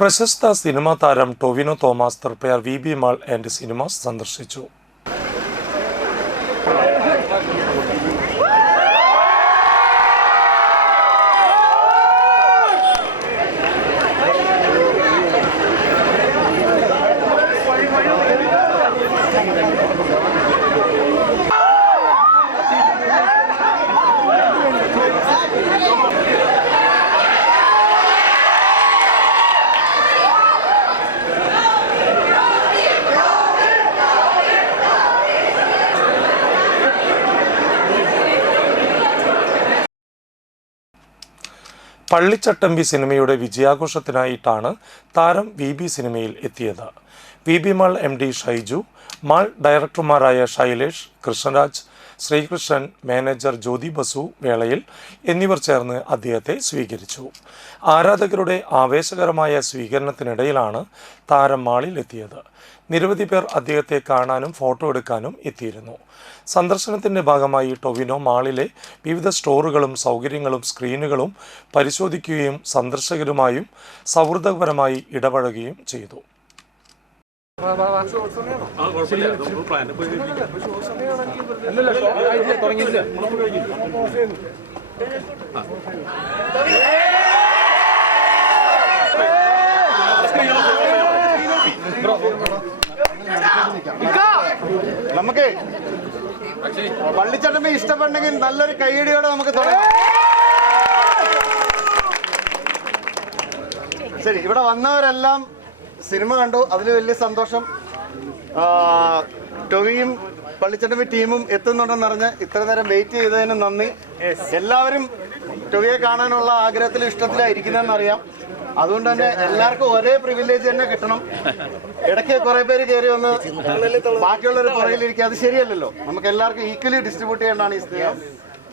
പ്രശസ്ത സിനിമാ താരം Tovino Thomas Triprayar VB mall and cinemas സന്ദർശിച്ചു. പള്ളിച്ചട്ടമ്പി സിനിമയുടെ വിജയാഘോഷത്തിനായിട്ടാണ് താരം VB സിനിമയിൽ എത്തിയത്. VB mall MD Shaiju, mall ഡയറക്ടർമാരായ ശൈലേഷ്, കൃഷ്ണരാജ്, ശ്രീകൃഷ്ണൻ, മാനേജർ ജ്യോതി ബസു വേളയിൽ എന്നിവർ ചേർന്ന് അദ്ദേഹത്തെ സ്വീകരിച്ചു. ആരാധകരുടെ ആവേശകരമായ സ്വീകരണത്തിനിടയിലാണ് താരം മാളിൽ എത്തിയത്. നിരവധി പേർ അദ്ദേഹത്തെ കാണാനും ഫോട്ടോ എടുക്കാനും എത്തിയിരുന്നു. സന്ദർശനത്തിൻ്റെ ഭാഗമായി ടൊവിനോ മാളിലെ വിവിധ സ്റ്റോറുകളും സൗകര്യങ്ങളും സ്ക്രീനുകളും പരിശോധിക്കുകയും സന്ദർശകരുമായും സൗഹൃദപരമായി ഇടപഴകുകയും ചെയ്തു. നമുക്ക് പള്ളിച്ചട്ടമ്പി ഇഷ്ടപ്പെട്ടെങ്കിൽ നല്ലൊരു കൈയടിയോടെ നമുക്ക് തുടങ്ങാം. ശരി, ഇവിടെ വന്നവരെല്ലാം സിനിമ കണ്ടു, അതിൽ വലിയ സന്തോഷം. ടൊവിയും പള്ളിച്ചട്ടമ്പി ടീമും എത്തുന്നുണ്ടെന്നറിഞ്ഞ് ഇത്ര നേരം വെയിറ്റ് ചെയ്തതിന് നന്ദി. എല്ലാവരും ടൊവിയെ കാണാനുള്ള ആഗ്രഹത്തിലും ഇഷ്ടത്തിലായിരിക്കുന്നതെന്ന് അറിയാം. അതുകൊണ്ട് തന്നെ എല്ലാവർക്കും ഒരേ പ്രിവിലേജ് തന്നെ കിട്ടണം. ഇടയ്ക്ക് കുറെ പേര് കയറി വന്ന് ബാക്കിയുള്ളവർ പുറകിലിരിക്കുക, അത് ശരിയല്ലല്ലോ. നമുക്ക് എല്ലാവർക്കും ഈക്വലി ഡിസ്ട്രിബ്യൂട്ട് ചെയ്യേണ്ടതാണ് ഈ സ്നേഹം.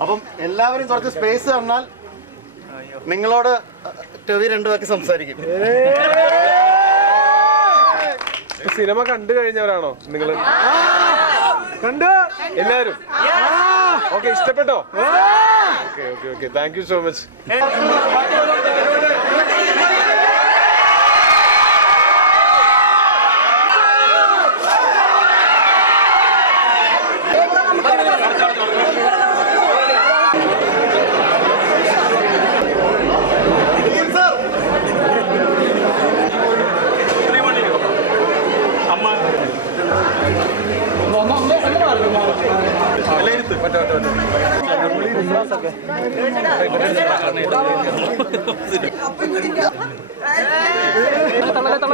അപ്പം എല്ലാവരും കുറച്ച് സ്പേസ് തന്നാൽ നിങ്ങളോട് ടൊവി രണ്ടു വാക്ക് സംസാരിക്കും. സിനിമ കണ്ടു കഴിഞ്ഞവരാണോ നിങ്ങൾ? കണ്ടു എല്ലാവരും? ഓക്കെ, ഇഷ്ടപ്പെട്ടോ? Okay okay okay, thank you so much. തള്ളലെ